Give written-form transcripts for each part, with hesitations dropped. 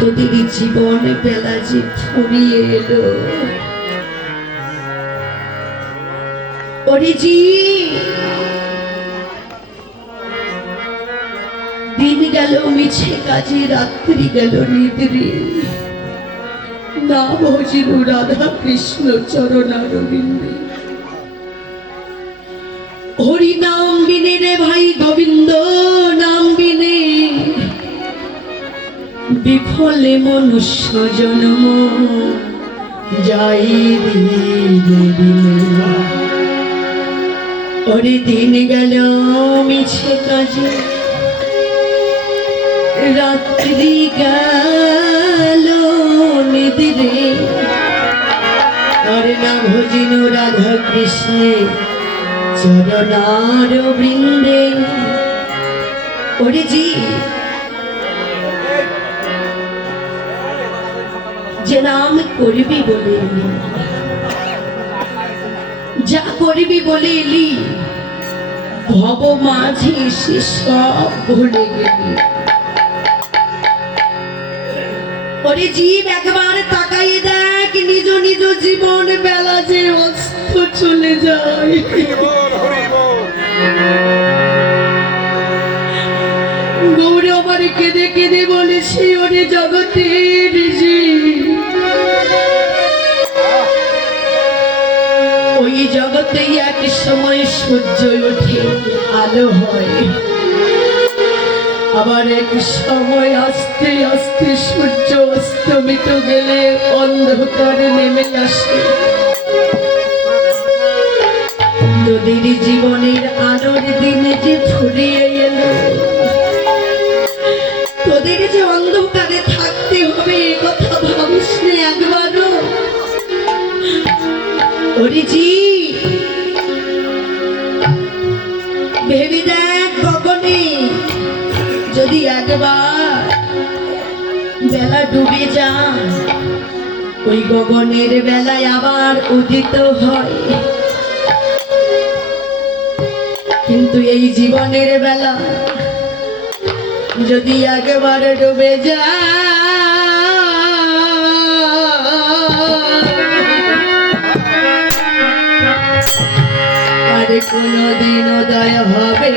তোদের জীবন বেলা যে ফুরিয়ে এলো। ওরে জি, দিন গেল মিছে কাজে, রাত্রি গেল নিদ্রে, না ভজিল রাধা কৃষ্ণ চরণারবিন্দে। হরি নাম বিনে রে ভাই, গোবিন্দ নাম বিনে বিফলে মনুষ্য জন্ম যাই দিনে দিনে। ওরে দিন গেল মিছে কাজে, রাত্রি গেল নিদ্রে, আর না ভজিল রাধা কৃষ্ণে চরণার বৃন্দে। ওরে জি, যে নাম করবি বলে এলি, যা করবি বলে এলি, ভব মাঝে এসে সব ভুলে গেলি। ওরে জীব, একবার তাকাইয়ে দেখ, নিজ নিজ জীবন বেলা যে অস্ত চলে যায়। গৌরে আমার কেঁদে কেঁদে বলেছি, ওরে জগতের জীব, ওই জগতেই এক সময় সূর্য ওঠে, আলো হয়, আবার এক সময় আস্তে আস্তে সূর্য অস্তমিত গেলে অন্ধকার নেমে আসে। তোদের জীবনের আলোর দিনে যে ফুরিয়ে এলো, তোদের যে অন্ধকারে থাকতে হবে এ কথা ভাবিস না একবারও। ওরে জি, ভেবে দেখ, গগনে যদি একবার বেলা ডুবে যায়, ওই গগনের বেলায় আবার উদিত হয়, কিন্তু এই জীবনের বেলা যদি একবার ডুবে যায়, আর কোনদিন উদয় হবে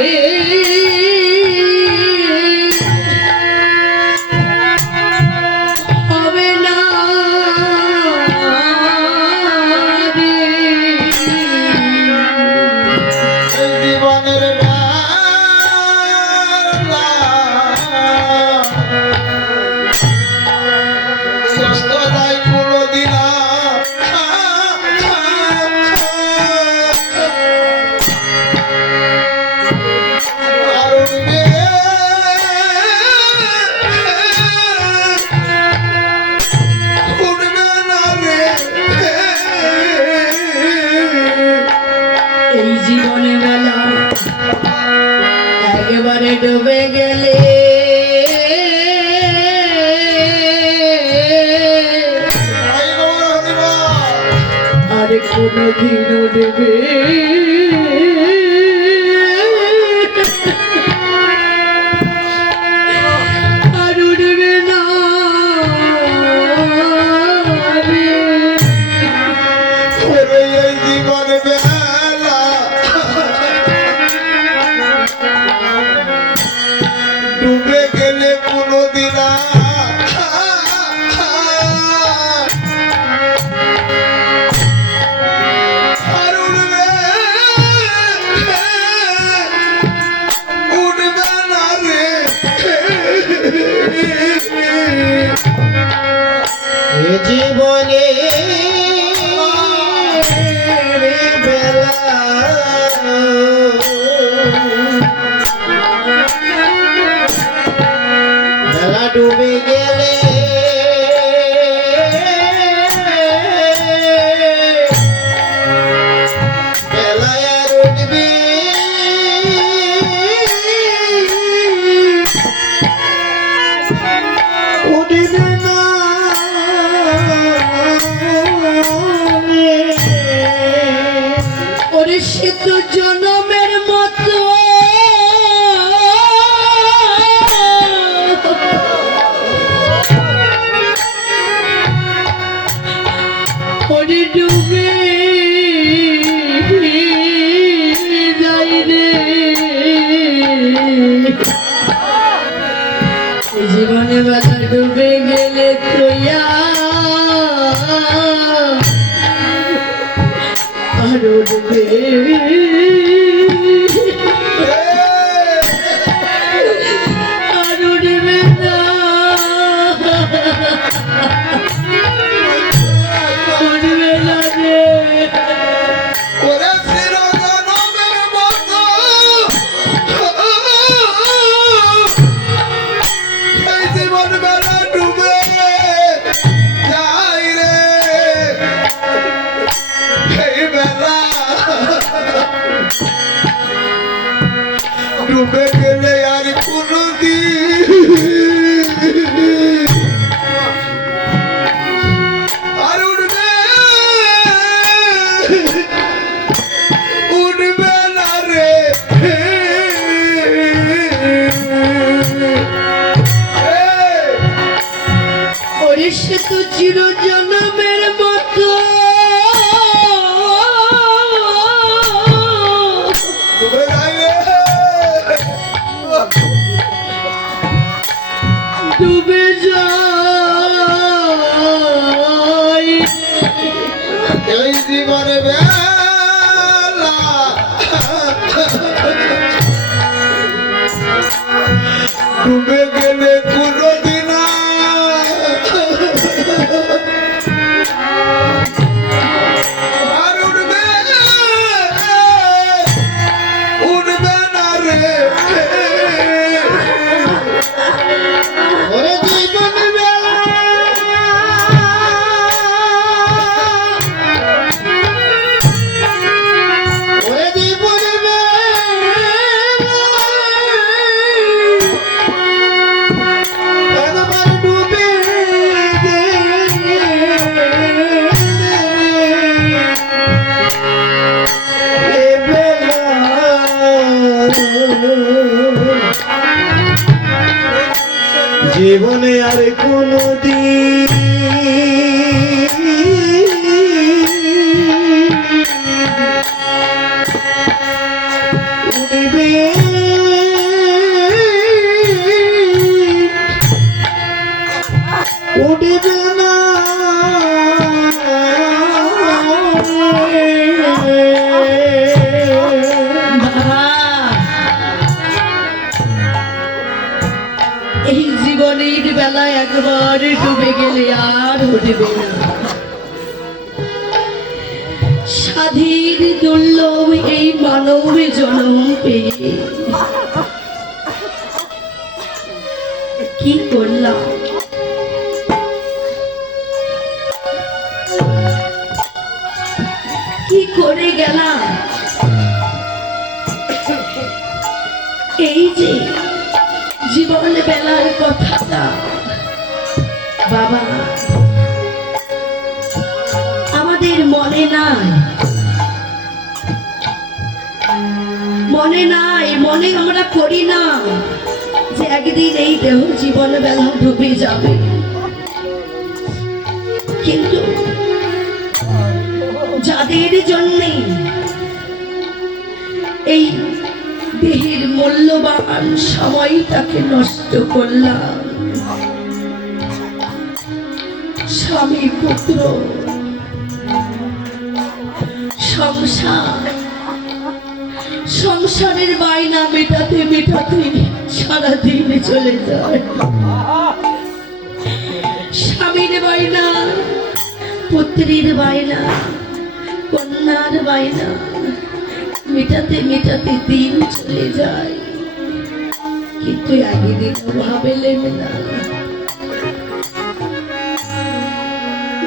ডুবে গেলে। আর কোনদিনও দেবে আর উঠবে না জীবনে ডুবে গেলে কোনদিন আর উঠবে না রে জীবনে বেলা ডুবে গেলে বেলায় আর উঠবে উঠবে না ওরে সে তো জনমের মতো জীবনে বেলা ডুবে গেলে তুইয়া আর উঠবে আর উঠবে না উঠবে না রে ওরে চিরজনমের মতো এই জীবন বেলা ডুবে যাই রে এই বেলা ডুবে গেলে আর কোনদিন আর উঠবে না রে ওরে সে তো চিরজনমের মতো ডুবে যাই রে ডুবে যায় এই জীবনে বেলা ডুবে গেলে কোনদিন আর উঠবে না রে ওরে জীবন বেলা ওরে জীবন একবার ডুবে জীবনে আর কোনো দিন উঠবে উঠবে না বাবা, এই জীবনের বেলা একবার ডুবে গেলে আর উঠবে না স্বাধীন দুর্লভ এই মানব জন্ম পেয়ে কি করলাম কি করে গেলাম এই যে জীবন বেলার কথাটা বাবা আমাদের মনে নাই মনে আমরা করি না যে একদিন এই দেহ জীবন বেলা ডুবে যাবে কিন্তু যাদের জন্যে এই দেহের মূল্যবান সময়টাকে নষ্ট করলাম স্বামী পুত্র সংসারের বায়না মেটাতে মেটাতে সারাদিন চলে যায় স্বামীর বায়না পুত্রীর বায়না কন্যার বায়না মেটাতে মেটাতে দিন চলে যায় কিন্তু একদিন ভাবেলেন না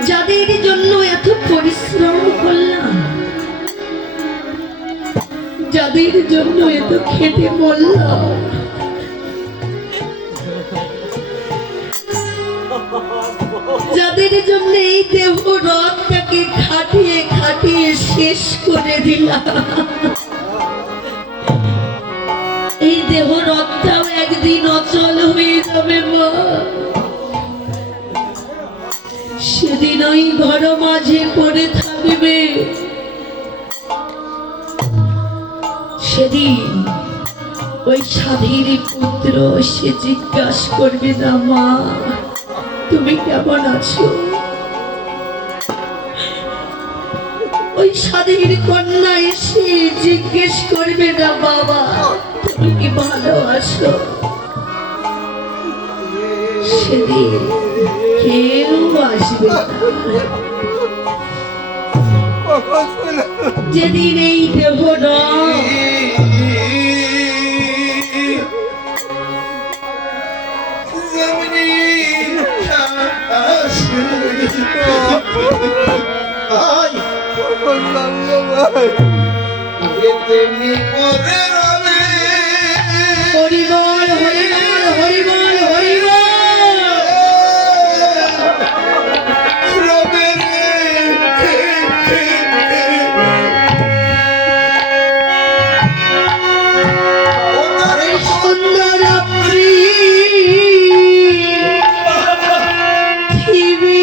যাদের জন্য এত পরিশ্রম করলাম যাদের জন্য এত খেটে মরলাম যাদের জন্য এই দেহ রথটাকে খাটিয়ে খাটিয়ে শেষ করে দিলাম এই দেহ রথটাও একদিন অচল হয়ে যাবে মা সেদিন ওই ঘর মাঝে পড়ে থাকবে সেদিন ওই স্বাধীর পুত্র সে জিজ্ঞাসা করবে না, মা তুমি কেমন আছো? ওই স্বাধীর কন্যা এসে জিজ্ঞেস করবে না, বাবা তুমি কি ভালো আছো? সেদিন কেউ আসবে না, যেদিন এই দেহ নয় হরিবল হরিবল হরিবল হরিবল। সুন্দর পৃথিবী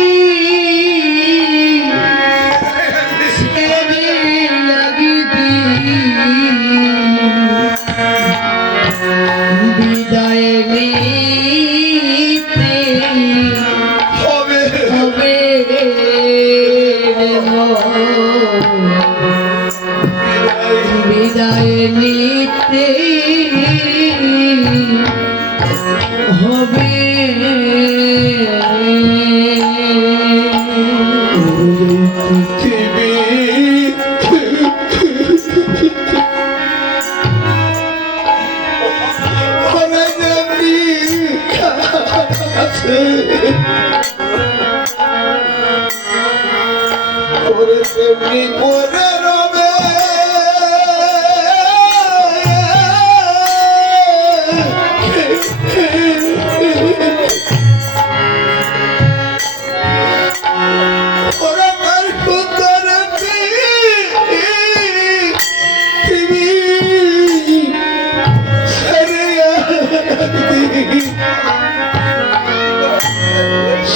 ছেড়ে লাগিবি, বিদায় নিতে হবে রে মন, বিদায় নিতে হবে।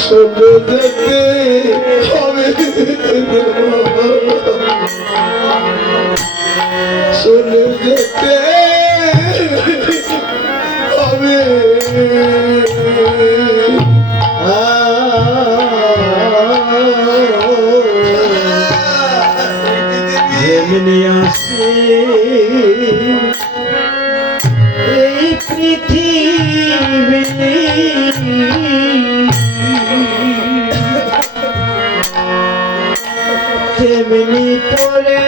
চলে যেতে হবে, চলে যেতে হবে। যেমনি আসে এই পৃথিবী তেমনি পরে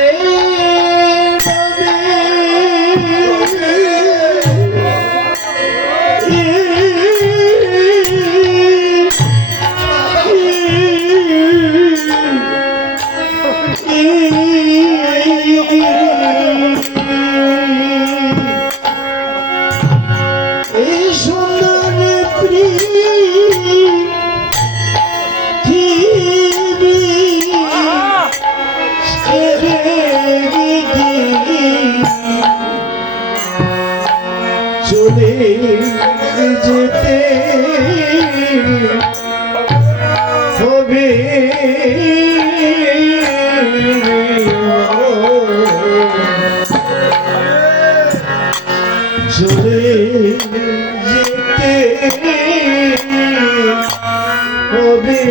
চলে যেতে হবে। চলে যেতে হবে।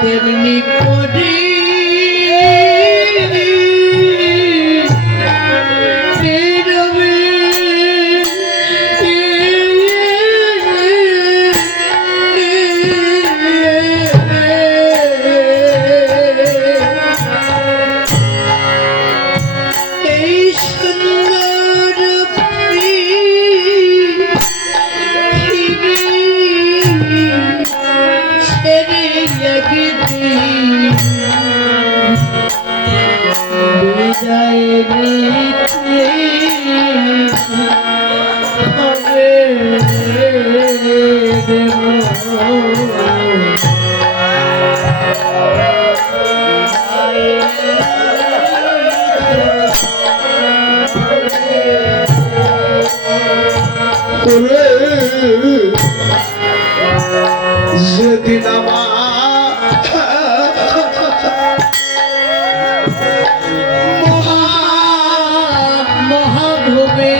তেমনি করে বেরোবে এই সুন্দর ছেড়ে বিদায় নিতে হবে যেদিন আমার মহাভবে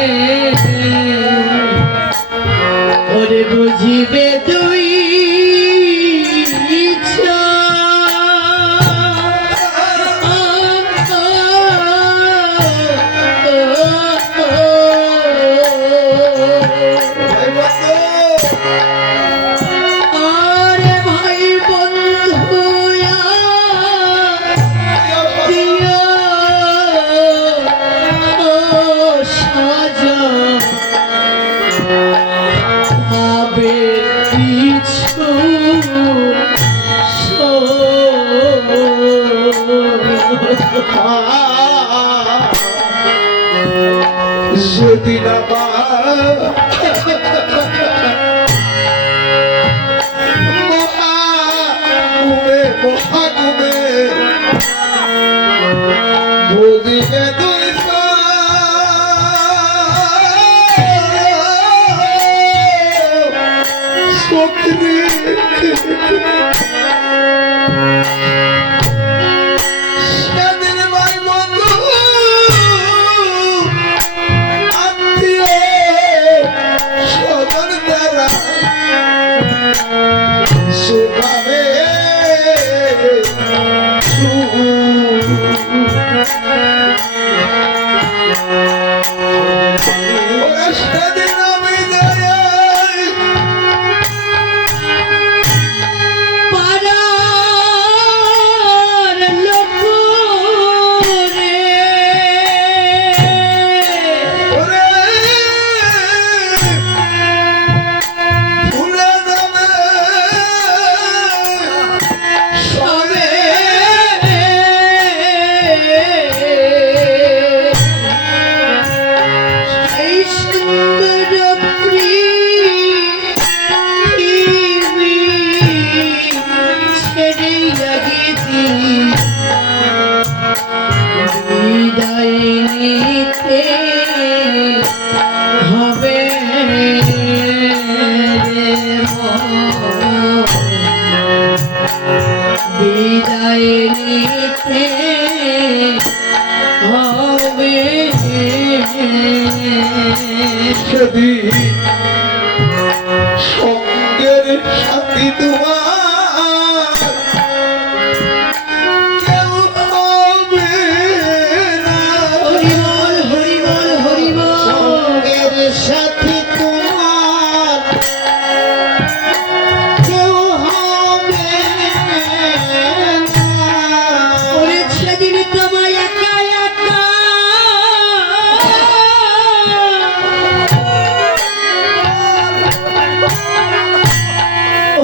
ওরে বুঝিবে তুই যেদিন আমার মহাগুমে বুঝিবে তুই সক্রি সেদিন ভাই বন্ধু সুভাবে সেদিন আমি পাড়ার লোক রে ফুলে নামে সবে এই সুন্দর পৃথিবী ছেড়ে গেছি বিদায় নিতে হবে রে মন। বিদায় নিতে হবে সেদিন সঙ্গের সাথী তোমার কেউ হবে না। হরিবল হরিবল হরিবল সঙ্গের সাথী তোমার কেউ হবে না। ওরে সেদিন তোমায় একা একা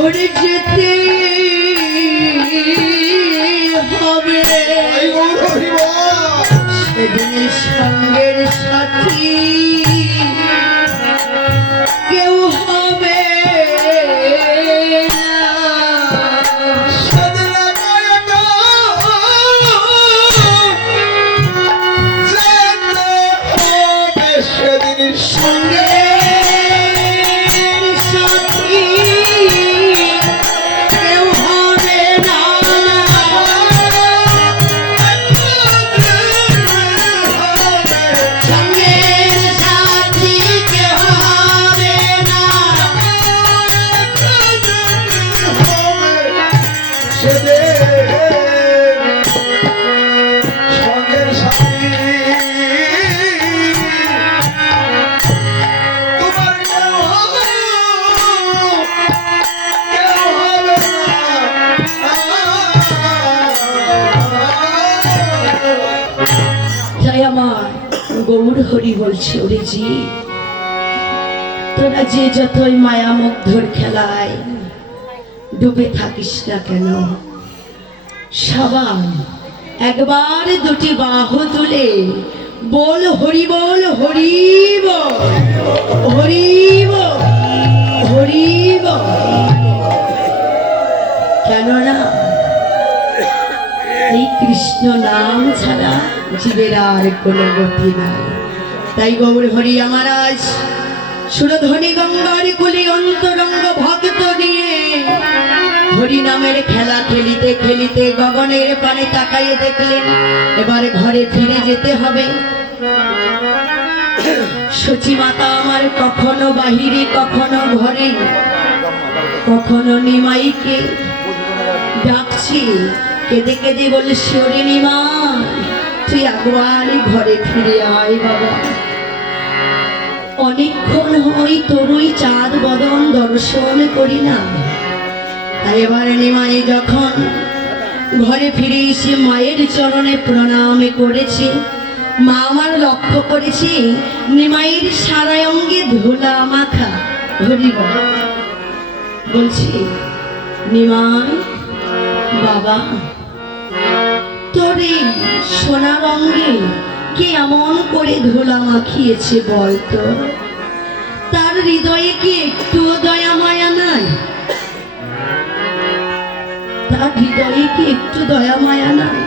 ওরে যেতে হবে এই গৌর হরিবল। সেদিন সঙ্গের সাথী কেউ হবে না। সেদিন একা একা গৌর হরি বলছে, ওরে জি, তোরা যে যতই মায়ামুগ্ধর খেলায় ডুবে থাকিস না কেন, সবাই একবার দুটি বাহু তুলে বল হরি বল, হরি বল, হরি বল, হরি বল। কেননা এই কৃষ্ণ নাম ছাড়া জীবের আর কোনো গতি নাই। তাই গৌর হরি আমার আজ সুরধ্বনি গঙ্গার কুলি অন্তরঙ্গ ভক্ত নিয়ে হরি নামের খেলা খেলিতে খেলিতে গগনের পানে তাকাইয়ে দেখলেন এবার ঘরে ফিরে যেতে হবে। সচি মাতা আমার কখনো বাহিরে কখনো ঘরে, কখনো নিমাইকে ডাকছি, কেঁদে কেঁদে বলছি, ওরে নিমাই তুই একবার ঘরে ফিরে আয় বাবা। অনেকক্ষণ হই তরুই চাঁদ বদন দর্শন করি না। তাই এবার নিমাই যখন ঘরে ফিরে এসে মায়ের চরণে প্রণাম করেছে, মা আমার লক্ষ্য করেছি নিমাইয়ের সারা অঙ্গে ধুলা মাখা। হরি বল। বলছি, নিমাই বাবা, তোর এই সোনার অঙ্গে কে এমন করে ধুলা মাখিয়েছে বলতো? তার হৃদয়ে কি একটুও দয়া মায়া নাই? তার হৃদয়ে কি একটু দয়া মায়া নাই?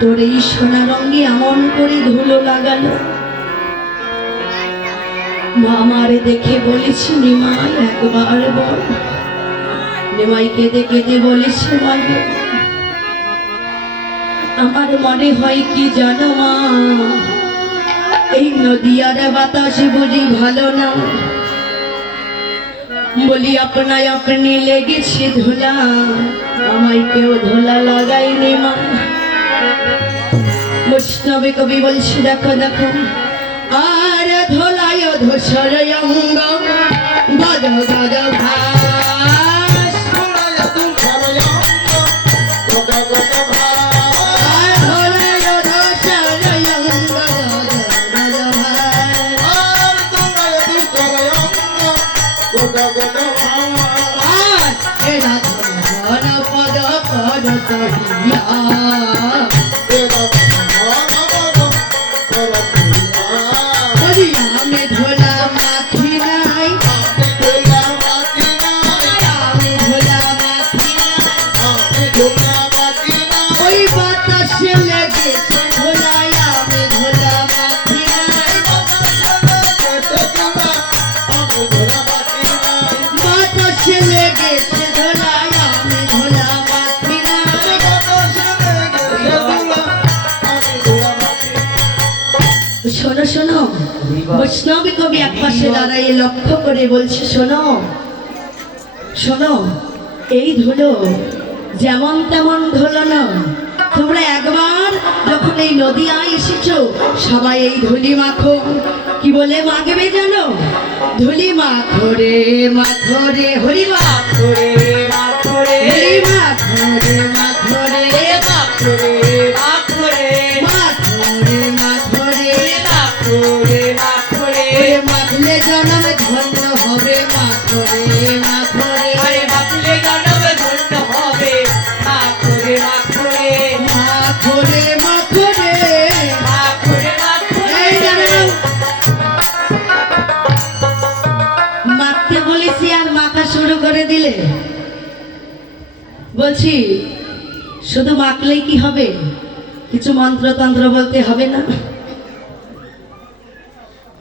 তোর এই সোনা রঙে এমন করে ধুলো লাগালো। মা আমারে দেখে বলেছে, নিমাই একবার বল। নিমাই কেঁদে কেঁদে বলেছে, মাই গো, আমার মনে হয় কি জানো মা, এই নদীয়ার বাতাস বুঝি ভালো না, বলি আপনায় আপনি লেগেছে ধুলা, আমায় কেউ ধুলা লাগাইনি মা। বৈষ্ণবে কবি বলছি, দেখো দেখো, আর ধোলায় ধূসর অঙ্গ গদ গদ ভাস, আর ধোলায় ধূসর অঙ্গ গদ গদ ভাস, আর এরা ধন পদ পদ কহিয়া, আমি ধোলা মাখি নাই, আমি ধোলা মাখি নাই, ওই বাতাসে লেগেছে ধোলায়, আমি ধোলা মাখি নাই, বাতাসে লেগেছে ধোলায়, আমি ধোলা মাখি নাই। শোনো শোনো, বৈষ্ণবী কবি এক পাশে দাঁড়াইয়ে লক্ষ্য করে বলছে, শোনো শোনো, এই ধুলো যেমন তেমন ধুলো না, তোমরা একবার যখন এই নদীয়ায় এসেছো সবাই এই ধুলি মাখো। কি বলে মাখবে জানো? ধুলি মাখো রে মাখো রে, হরি মাখো রে মাখো রে, হরি মাখো রে মাখো রে, মাখো রে মাখো রে, মাখো রে মাখো রে, মাখো রে মাখো রে, মাখলে জনম ধন্য হবে, মাখো রে মাখো রে, আরে মাখলে জনম ধন্য হবে, মাখো রে মাখো রে, মাখো রে মাখো রে, মাখো রে মাখো রে। মাখতে বলেছি আর মাখা শুরু করে দিলে। বলছি, শুধু মাখলেই কি হবে? কিছু মন্ত্রতন্ত্র বলতে হবে না?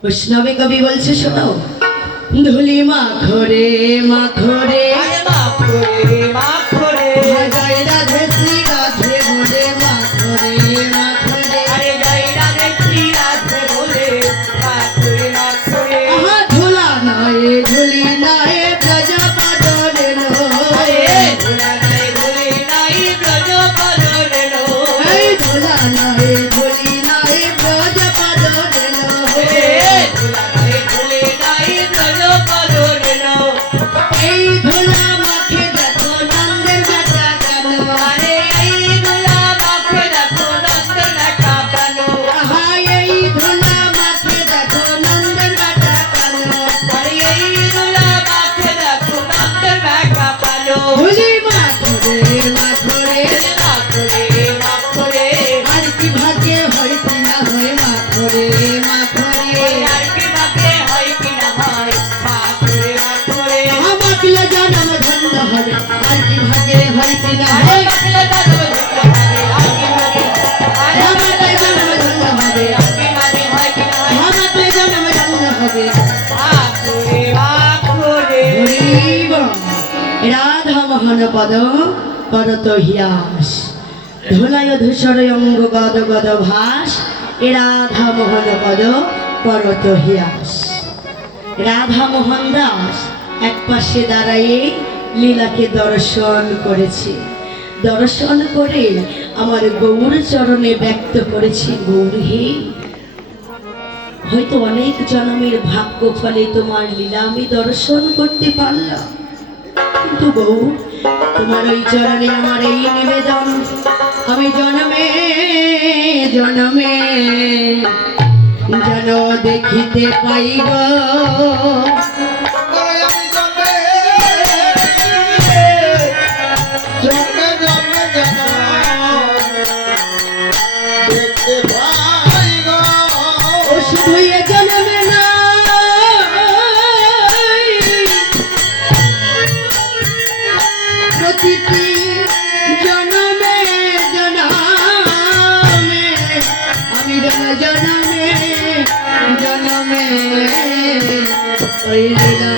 বৈষ্ণবে কবি বলছে, শোনো, ধুলি মাখো রে মাখো রে, মাখো রে মাখো রে, জয় রাধে শ্রী রাধে বলে, মাখো রে মাখো রে, আরে জয় রাধে শ্রী রাধে বলে, মাখো রে মাখো রে। আহা ধুলা নয় ধুলি নয় ব্রজপদ রে নয়, ধুলা নয় ধুলি নয় ব্রজপদ রে নয়, এই ধুলা নয় ধুলি নয় ব্রজপদ রে নয়, ধুলা নয় ধুলি নয় ব্রজপদ রে নয়, এই ধুলা করে মাখো রে আর কি ভাবে হয় কি না হয় মা করে মা করে আমাকলে জনম ধন্য হবে আর কি ভাগে হয় কি না আরে হয় বাকলে দাদু ধরতে হবে আর কি ভাবে আরে আমাকলে জনম ধন্য হবে আর কি ভাবে হয় কি না হয় আমাকলে জনম ধন্য হবে মা করে মা করে হরিব রাধা মোহন পদ করত হিয়াস ধুলায় ধূসর অঙ্গ গদ গদ ভাস এ রাধা মোহন পদ করত হিয়াস রাধা মোহন দাস এক পাশে দাঁড়াইয়ে লীলাকে দর্শন করেছে দর্শন করে আমার গৌর চরণে ব্যক্ত করেছি গৌর হে হয়তো অনেক জন্মের ভাগ্য ফলে তোমার লীলা আমি দর্শন করতে পারলাম কিন্তু বউ তোমার ওই চরণে আমার এই নিবেদন আমি জন্মে জন্মে যেন দেখিতে পাইব ওরে আমি জন্মে জন্মে জন্মে যেন দেখতে পাই গো। ও শুধু এ জন্মে না প্রতিটি জন্মে জন্মে আমি যেন জন্মে জন্মে ওই লীলা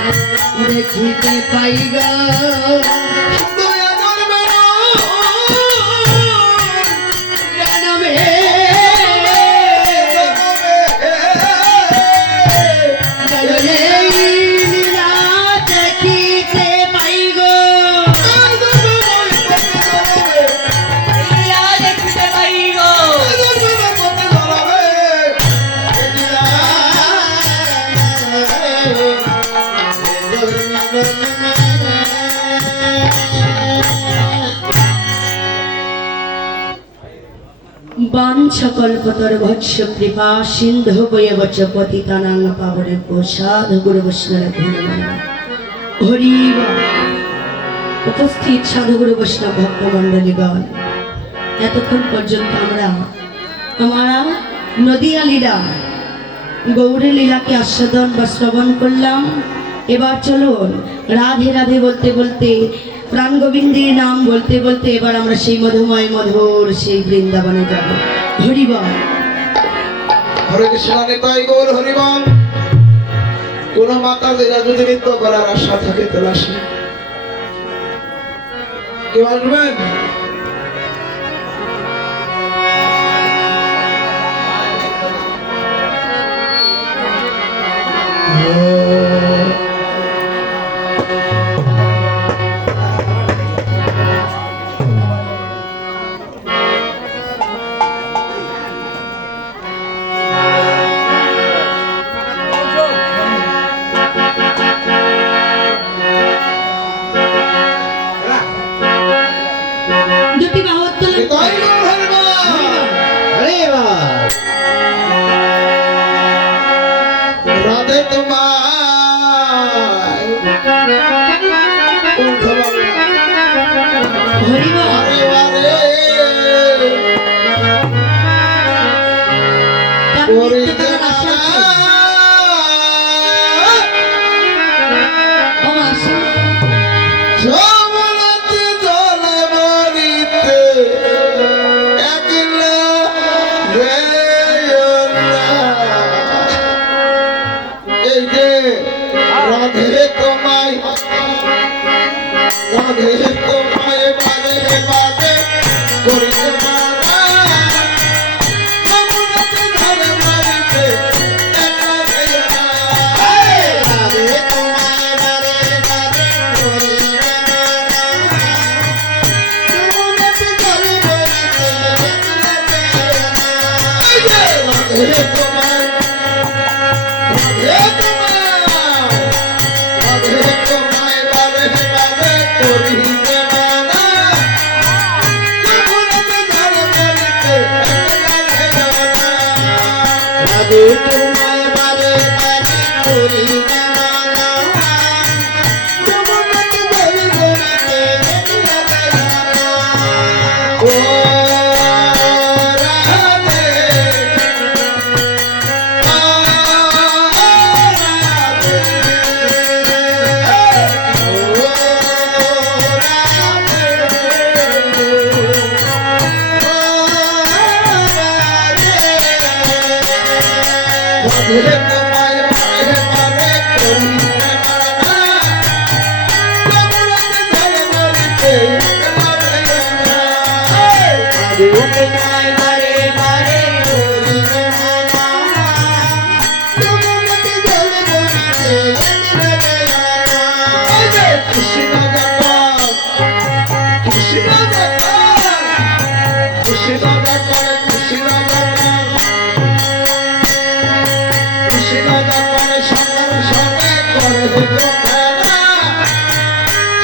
দেখিতে পাইব দয়া জন্মে জন্মে জন্মে লীলা দেখিতে পাইব ইয়া দেখতে পাইগো বাঞ্ছকল্পতর ভৎস কৃপা সিন্ধু বয়বচ পতিতানাং পাবনে প্রসাদ গুরু বৈষ্ণব হরিবা উপস্থিত সাধুগুরু বৈষ্ণব ভক্তমণ্ডলীগণ এতক্ষণ পর্যন্ত আমরা নদিয়া লীলা গৌরী লীলাকে আস্বাদন বা শ্রবণ করলাম এবার চলুন রাধে রাধে বলতে বলতে প্রাণ গোবিন্দের নাম বলতে বলতে এবার আমরা সেই মধুময় মধুর সেই বৃন্দাবনে যাব হরিবা হরে কৃষ্ণ নিতাই গৌর হরিবল। কোন মাতা দিলা যদি নৃত্য করার আশা থাকে তাহলে আসে কেউ আসবেন? দুটি বাহুত্তল নিতাই গৌর হরিবল। রাধে তোমায় উল্টো বাংলা। হরিবা আরে বারে তার করিতে নৃত্য করার আশা আছে। ও আসো যমুনাতে জলে মরিতে একলা রে না। এই যে রাধে তোমায় বাজে বাজে করিতে মানা যমুনাতে জলে মরিতে একলা রে না। রাধে তোমায় বারে বারে করিতে মানা যমুনাতে জলে মরিতে একলা রে না। রাধে তোমায় রাধে তোমায় বারে বারে করিতে মানা যমুনাতে জলে মরিতে একলা রে না। রাধে তোমায় বারে বারে করিতে মানা যমুনাতে জলে মরিতে একলা রে না। ও রাধে রাধে তোমায় বারে বারে করি মানা যমুনাতে জল ভরিতে একলা যাইও না রাধে তোমায় বারে বারে করি মানা যমুনাতে জল ভরিতে একলা যাইও না। কৃষ্ণ জগৎ কৃষ্ণ জগৎ কৃষ্ণ জগৎ কৃষ্ণ জগৎ কৃষ্ণ জগৎ সকল সঙ্গে করে খেলা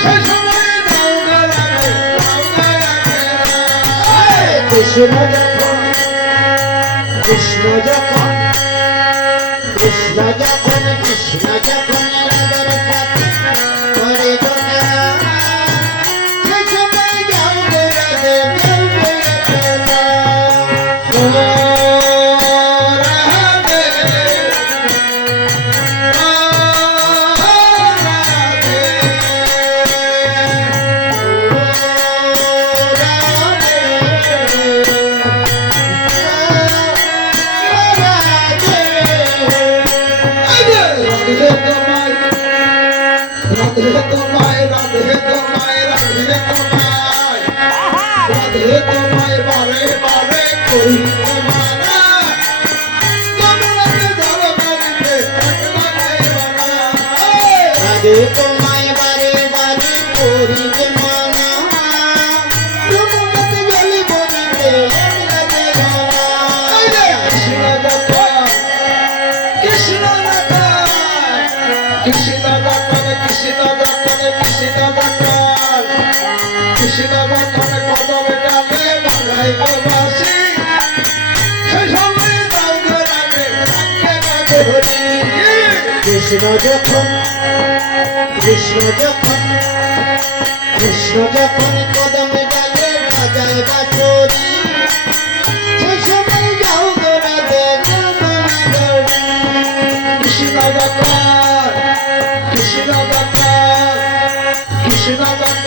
সে সময় যাও গলারে কৃষ্ণ যখন কৃষ্ণ যখন কৃষ্ণ যখন কৃষ্ণ যখন রাধার সাথে করে কথা সে সময় যাও গো রাধে যাও গো রাধা। ও রাধে ও রাধে তোমায় রাধে তোমায় রাধে তোমায় রাধে তোমায় রাধে তোমায় বারে বারে করি মানা যমুনাতে জল ভরিতে একলা যাইও না রাধে তোমায় বারে বারে করি যে মানা যমুনাতে জল ভরিতে একলা যাইও না। কৃষ্ণ জগৎ কৃষ্ণ জগৎ কৃষ্ণ জগৎ কৃষ্ণ জগৎ কৃষ্ণ জগৎ কৃষ্ণ জগৎ কদমে ডালে বাধাই বাসি সে সময় দাও গলারে রাখে না ধরি কৃষ্ণ যখন কৃষ্ণ যখন কৃষ্ণ যখন কদমে ডালে বাজায় বাঁশরি সে সময় যাও গো রাধে যাও গো রাধা। কৃষ্ণ জগৎ কৃষ্ণ জগৎ কৃষ্ণ জগৎ